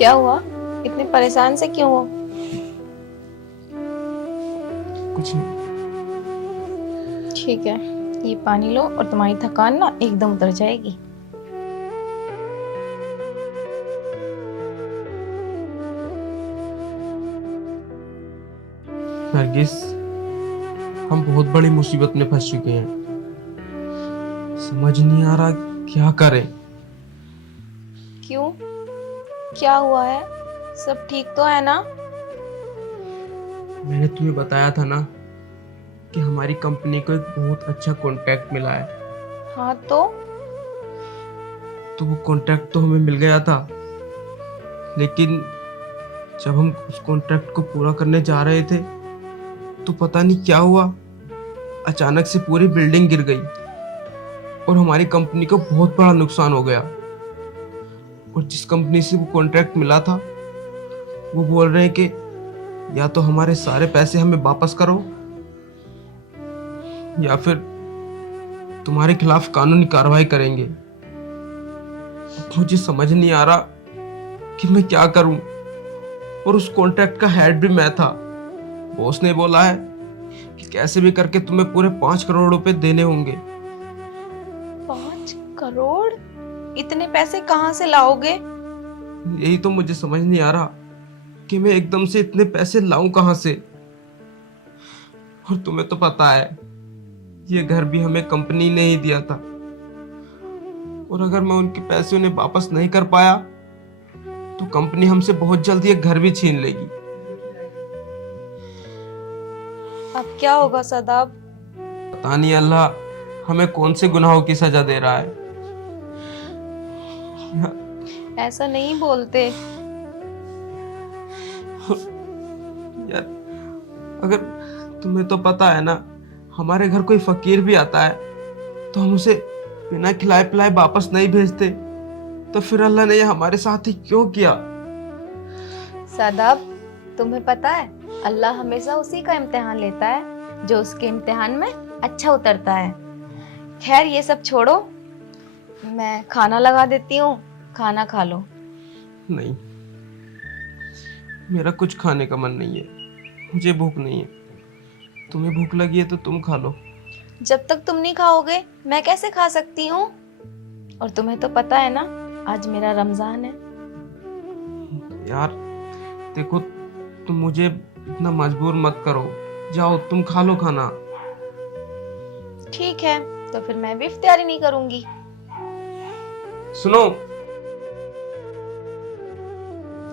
क्या हुआ? इतने परेशान से क्यों हो? कुछ नहीं। ठीक है, ये पानी लो और तुम्हारी थकान ना एकदम उतर जाएगी। नरगिस, हम बहुत बड़ी मुसीबत में फंस चुके हैं। समझ नहीं आ रहा क्या करें। क्यों? क्या हुआ है? सब ठीक तो है ना? मैंने तुम्हें बताया था ना कि हमारी कंपनी को एक बहुत अच्छा कॉन्ट्रैक्ट मिला है। हाँ तो? तो वो कॉन्ट्रैक्ट तो हमें मिल गया था, लेकिन जब हम उस कॉन्ट्रैक्ट को पूरा करने जा रहे थे तो पता नहीं क्या हुआ, अचानक से पूरी बिल्डिंग गिर गई और हमारी कंपनी को बहुत बड़ा नुकसान हो गया। और जिस कंपनी से वो कॉन्ट्रैक्ट मिला था वो बोल रहे हैं कि या तो हमारे सारे पैसे हमें वापस करो या फिर तुम्हारे खिलाफ कानूनी कार्रवाई करेंगे। मुझे समझ नहीं आ रहा कि मैं क्या करूं। और उस कॉन्ट्रैक्ट का हेड भी मैं था। बॉस ने बोला है कि कैसे भी करके तुम्हें पूरे 5 करोड़ रुपए देने होंगे। 5 करोड़? इतने पैसे कहाँ से लाओगे? यही तो मुझे समझ नहीं आ रहा कि मैं एकदम से इतने पैसे लाऊं कहां से। और तुम्हें तो पता है ये घर भी हमें कंपनी ने ही दिया था, और अगर मैं उनके पैसे उन्हें वापस नहीं कर पाया तो कंपनी हमसे बहुत जल्दी ये घर भी छीन लेगी। अब क्या होगा सदाब? पता नहीं अल्लाह हमें कौन से गुनाहों की सजा दे रहा है। ऐसा नहीं बोलते। यार, अगर तुम्हें तो पता है ना, हमारे घर कोई फकीर भी आता है तो हम उसे बिना खिलाए पिलाए वापस नहीं भेजते। तो फिर अल्लाह ने ये हमारे साथ ही क्यों किया? सदाब, तुम्हें पता है अल्लाह हमेशा उसी का इम्तिहान लेता है जो उसके इम्तिहान में अच्छा उतरता है। खैर ये सब छोड़ो, मैं खाना लगा देती हूँ, खाना खा लो। नहीं, मेरा कुछ खाने का मन नहीं है। मुझे भूख नहीं है। तुम्हें भूख लगी है तो तुम खा लो। जब तक तुम नहीं खाओगे मैं कैसे खा सकती हूँ? और तुम्हें तो पता है ना आज मेरा रमजान है। यार देखो, तुम मुझे इतना मजबूर मत करो। जाओ तुम खा लो खाना। ठीक है, तो फिर मैं भी इफ्तियारी नहीं करूंगी। सुनो,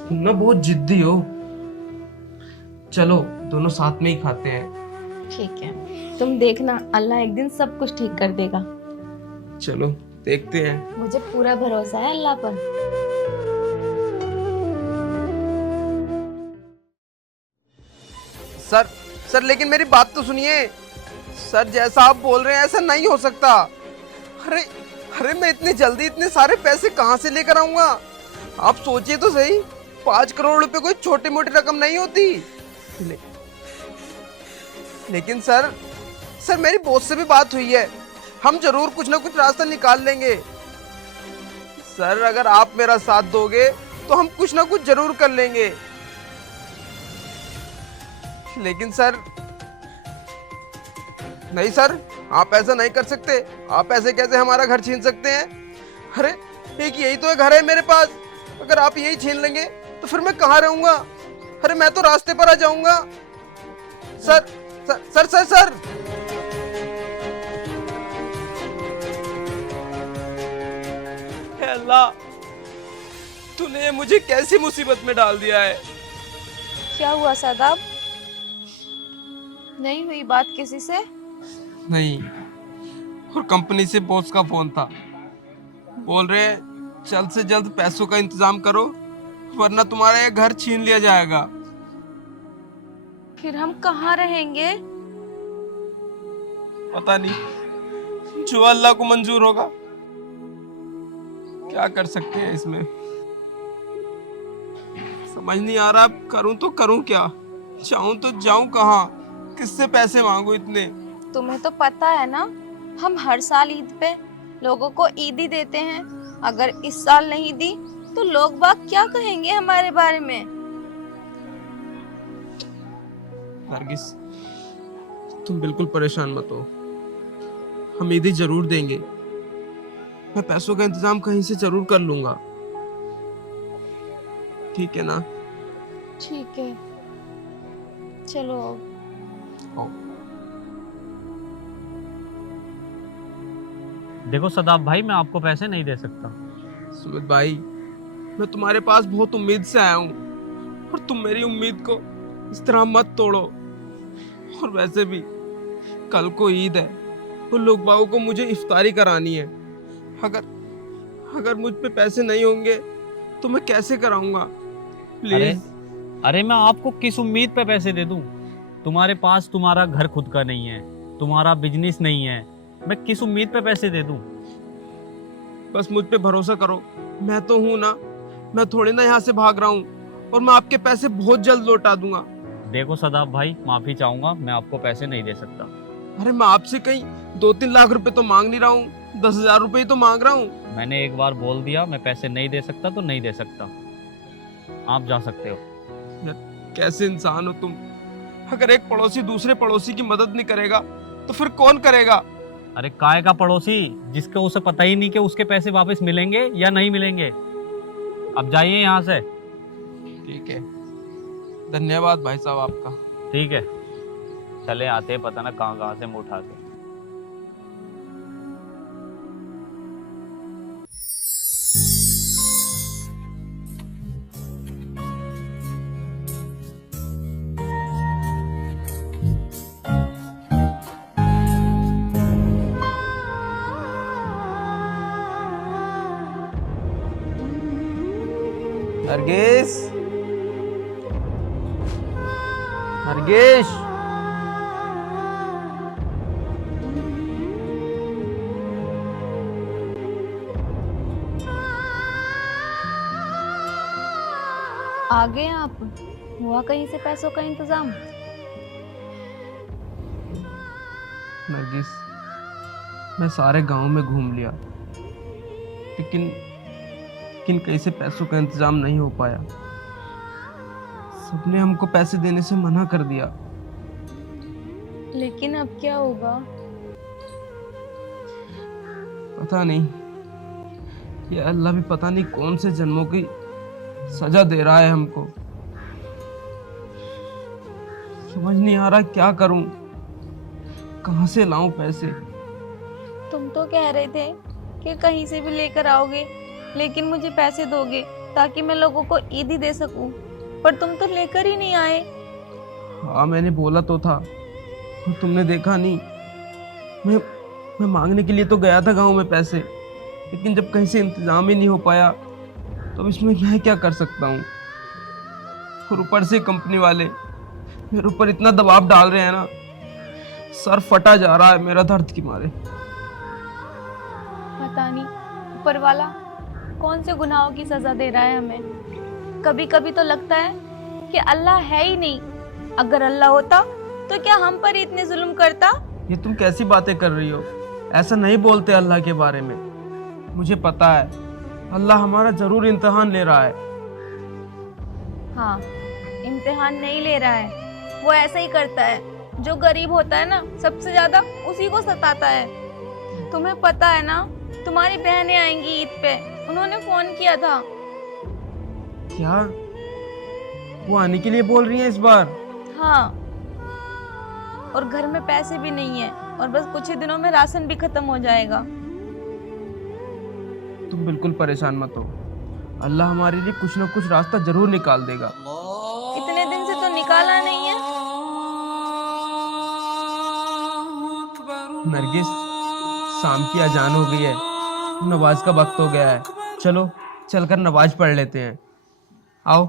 तुम ना बहुत जिद्दी हो। चलो दोनों साथ में ही खाते हैं। ठीक है, तुम देखना अल्लाह एक दिन सब कुछ ठीक कर देगा। चलो देखते हैं। मुझे पूरा भरोसा है अल्लाह पर। सर, सर लेकिन मेरी बात तो सुनिए। सर जैसा आप बोल रहे हैं ऐसा नहीं हो सकता। अरे अरे मैं इतनी जल्दी इतने सारे पैसे कहाँ से लेकर आऊंगा? आप सोचिए तो सही, 5 करोड़ रुपए कोई छोटी मोटी रकम नहीं होती। ले, लेकिन सर, सर मेरी बॉस से भी बात हुई है, हम जरूर कुछ ना कुछ रास्ता निकाल लेंगे। सर अगर आप मेरा साथ दोगे तो हम कुछ ना कुछ जरूर कर लेंगे। लेकिन सर, नहीं सर, आप ऐसा नहीं कर सकते। आप ऐसे कैसे हमारा घर छीन सकते हैं? अरे एक यही तो घर है मेरे पास। अगर आप यही छीन लेंगे तो फिर मैं कहाँ रहूंगा? अरे मैं तो रास्ते पर आ जाऊंगा। Sir sir sir sir, sir. हे अल्लाह, तूने मुझे कैसी मुसीबत में डाल दिया है। क्या हुआ सदाब? नहीं हुई बात किसी से? नहीं, और कंपनी से बॉस का फोन था। बोल रहे हैं जल्द से जल्द पैसों का इंतजाम करो वरना तुम्हारा ये घर छीन लिया जाएगा। फिर हम कहाँ रहेंगे? पता नहीं, जो अल्लाह को मंजूर होगा। क्या कर सकते हैं इसमें? समझ नहीं आ रहा करूं तो करूं क्या। जाऊं तो जाऊं कहाँ, किससे पैसे मांगू इतने। तुम्हें तो पता है ना हम हर साल ईद पे लोगों को ईद ही देते हैं। अगर इस साल नहीं दी तो लोग बाग क्या कहेंगे हमारे बारे में? नरगिस, तुम बिल्कुल परेशान मत हो। हम ईदी जरूर देंगे। मैं पैसों का इंतजाम कहीं से जरूर कर लूंगा। ठीक है ना? ठीक है, चलो। आओ। देखो सदाब भाई, मैं आपको पैसे नहीं दे सकता। सुमित भाई, मैं तुम्हारे पास बहुत उम्मीद से आया हूँ और तुम मेरी उम्मीद को इस तरह मत तोड़ो। और वैसे भी कल को ईद है, तो लोग बागों को मुझे इफ्तारी करानी है। अगर अगर मुझ पे पैसे नहीं होंगे तो मैं कैसे कराऊंगा? अरे प्लीज। अरे मैं आपको किस उम्मीद पे पैसे दे दूं? तुम्हारे पास तुम्हारा घर खुद का नहीं है, तुम्हारा बिजनेस नहीं है, मैं किस उम्मीद पे पैसे दे दूं? बस मुझ पे भरोसा करो। मैं तो हूं ना, मैं थोड़ी ना यहाँ से भाग रहा हूँ और मैं आपके पैसे बहुत जल्द लौटा दूंगा। देखो सदाब भाई, माफी चाहूंगा, मैं आपको पैसे नहीं दे सकता। अरे मैं आपसे कहीं 2-3 लाख रुपए तो मांग नहीं रहा हूँ, 10,000 रुपए ही तो मांग रहा हूँ। मैंने एक बार बोल दिया मैं पैसे नहीं दे सकता तो नहीं दे सकता। आप जा सकते हो। यार, कैसे इंसान हो तुम? अगर एक पड़ोसी दूसरे पड़ोसी की मदद नहीं करेगा तो फिर कौन करेगा? अरे काय का पड़ोसी जिसको उसे पता ही नहीं कि उसके पैसे वापस मिलेंगे या नहीं मिलेंगे। अब जाइए यहाँ से। ठीक है, धन्यवाद भाई साहब आपका। ठीक है, चले आते हैं, पता ना कहाँ कहाँ से मुंह उठा के। नरगिस, नरगिस, आ गए आप? हुआ कहीं से पैसों का इंतजाम? नरगिस, मैं सारे गांव में घूम लिया, लेकिन कैसे पैसों का इंतजाम नहीं हो पाया। सबने हमको पैसे देने से मना कर दिया। लेकिन अब क्या होगा? पता नहीं, ये अल्लाह भी पता नहीं कौन से जन्मों की सजा दे रहा है हमको। समझ नहीं आ रहा क्या करूं, कहां से लाऊं पैसे। तुम तो कह रहे थे कि कहीं से भी लेकर आओगे, लेकिन मुझे पैसे दोगे ताकि मैं लोगों को ईद ही दे सकूं, पर तुम तो लेकर ही नहीं आए। हाँ, मैंने बोला तो था, और तुमने देखा नहीं। मैं मांगने के लिए तो गया था गांव में पैसे, लेकिन जब कहीं से इंतजाम ही नहीं हो पाया तो अब इसमें मैं क्या कर सकता हूँ। और ऊपर से कंपनी वाले मेरे ऊपर इतना दबाव डाल रहे हैं ना, सर फटा जा रहा है मेरा दर्द की मारे। पता नहीं ऊपर वाला कौन से गुनाहों की सजा दे रहा है हमें। कभी कभी तो लगता है कि अल्लाह है ही नहीं। अगर अल्लाह होता तो क्या हम पर इतने जुल्म करता? ये तुम कैसी बातें कर रही हो? ऐसा नहीं बोलते अल्लाह के बारे में। मुझे पता है अल्लाह हमारा जरूर इम्तिहान ले रहा है। हाँ, इम्तिहान नहीं ले रहा है, वो ऐसा ही करता है। जो गरीब होता है ना, सबसे ज्यादा उसी को सताता है। तुम्हें पता है ना, तुम्हारी बहनें आएंगी ईद पे, उन्होंने फोन किया था। क्या वो आने के लिए बोल रही है इस बार? हाँ, और घर में पैसे भी नहीं है, और बस कुछ ही दिनों में राशन भी खत्म हो जाएगा। तुम बिल्कुल परेशान मत हो, अल्लाह हमारे लिए कुछ ना कुछ रास्ता जरूर निकाल देगा। इतने दिन से तो निकाला नहीं है। नरगिस, शाम की अजान हो गई है, नमाज का वक्त हो गया है। चलो चलकर नमाज पढ़ लेते हैं। आओ।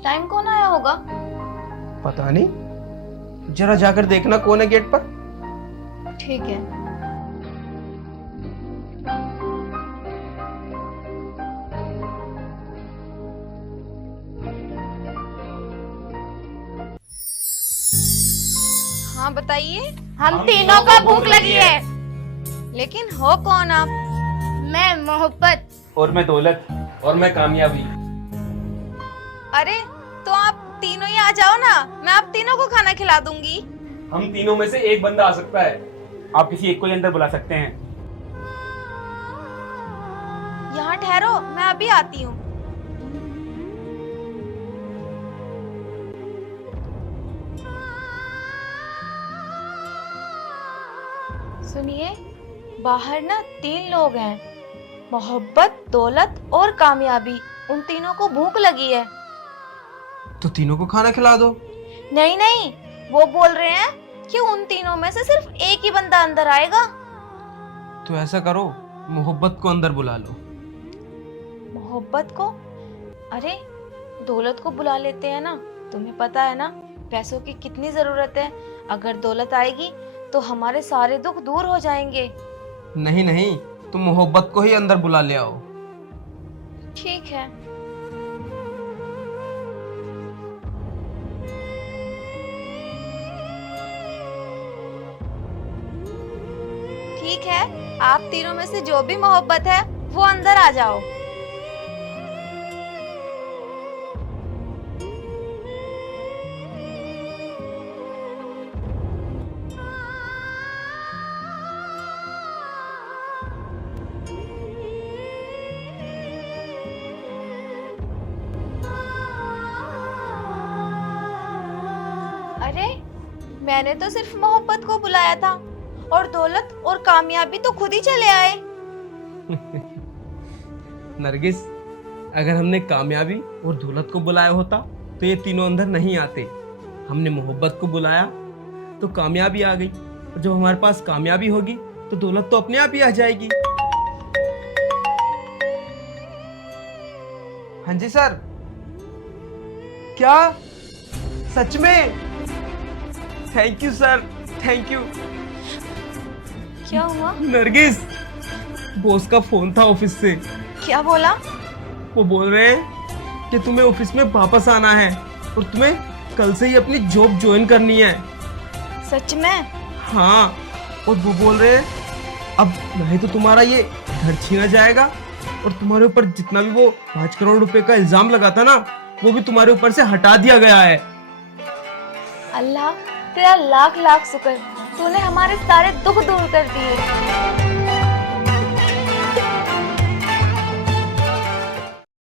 इस टाइम कौन आया होगा? पता नहीं, जरा जाकर देखना कौन है गेट पर। ठीक है। हाँ बताइए। हम तीनों को भूख लगी है। लेकिन हो कौन आप? मैं मोहब्बत। और मैं दौलत। और मैं कामयाबी। अरे तो आप तीनों ही आ जाओ ना, मैं आप तीनों को खाना खिला दूंगी। हम तीनों में से एक बंदा आ सकता है। आप किसी एक को ही अंदर बुला सकते हैं। यहाँ ठहरो, मैं अभी आती हूँ। सुनिए, बाहर ना 3 लोग हैं, मोहब्बत, दौलत और कामयाबी। उन तीनों को भूख लगी है। तो तीनों को खाना खिला दो। नहीं नहीं, वो बोल रहे हैं कि उन तीनों में से सिर्फ एक ही बंदा अंदर आएगा। तो ऐसा करो, मोहब्बत को अंदर बुला लो। मोहब्बत को? अरे दौलत को बुला लेते हैं ना। तुम्हें पता है ना पैसों की कितनी जरूरत है। अगर दौलत आएगी तो हमारे सारे दुख दूर हो जाएंगे। नहीं नहीं, तुम मोहब्बत को ही अंदर बुला ले आओ। ठीक है। ठीक है, आप तीनों में से जो भी मोहब्बत है वो अंदर आ जाओ। अरे मैंने तो सिर्फ मोहब्बत को बुलाया था और दौलत और कामयाबी तो खुद ही चले आए। नरगिस, अगर हमने कामयाबी और दौलत को बुलाया होता तो ये तीनों अंदर नहीं आते। हमने मोहब्बत को बुलाया तो कामयाबी आ गई, और जब हमारे पास कामयाबी होगी तो दौलत तो अपने आप ही आ जाएगी। हाँ जी सर। क्या? सच में? Thank you sir, thank you. क्या हुआ? नरगिस, बॉस का फोन था ऑफिस से। क्या बोला? वो बोल रहे हैं कि तुम्हें ऑफिस में वापस आना है और तुम्हें कल से ही अपनी जॉब ज्वाइन करनी है। सच में? हाँ, और वो बोल रहे हैं अब नहीं तो तुम्हारा ये घर छीना जाएगा और तुम्हारे ऊपर जितना भी वो 5 करोड़ रुपए का इल्जाम लगा था ना, वो भी तुम्हारे ऊपर से हटा दिया गया है। अल्लाह तेरा लाख लाख शुक्र, तूने हमारे सारे दुख दूर कर दिए।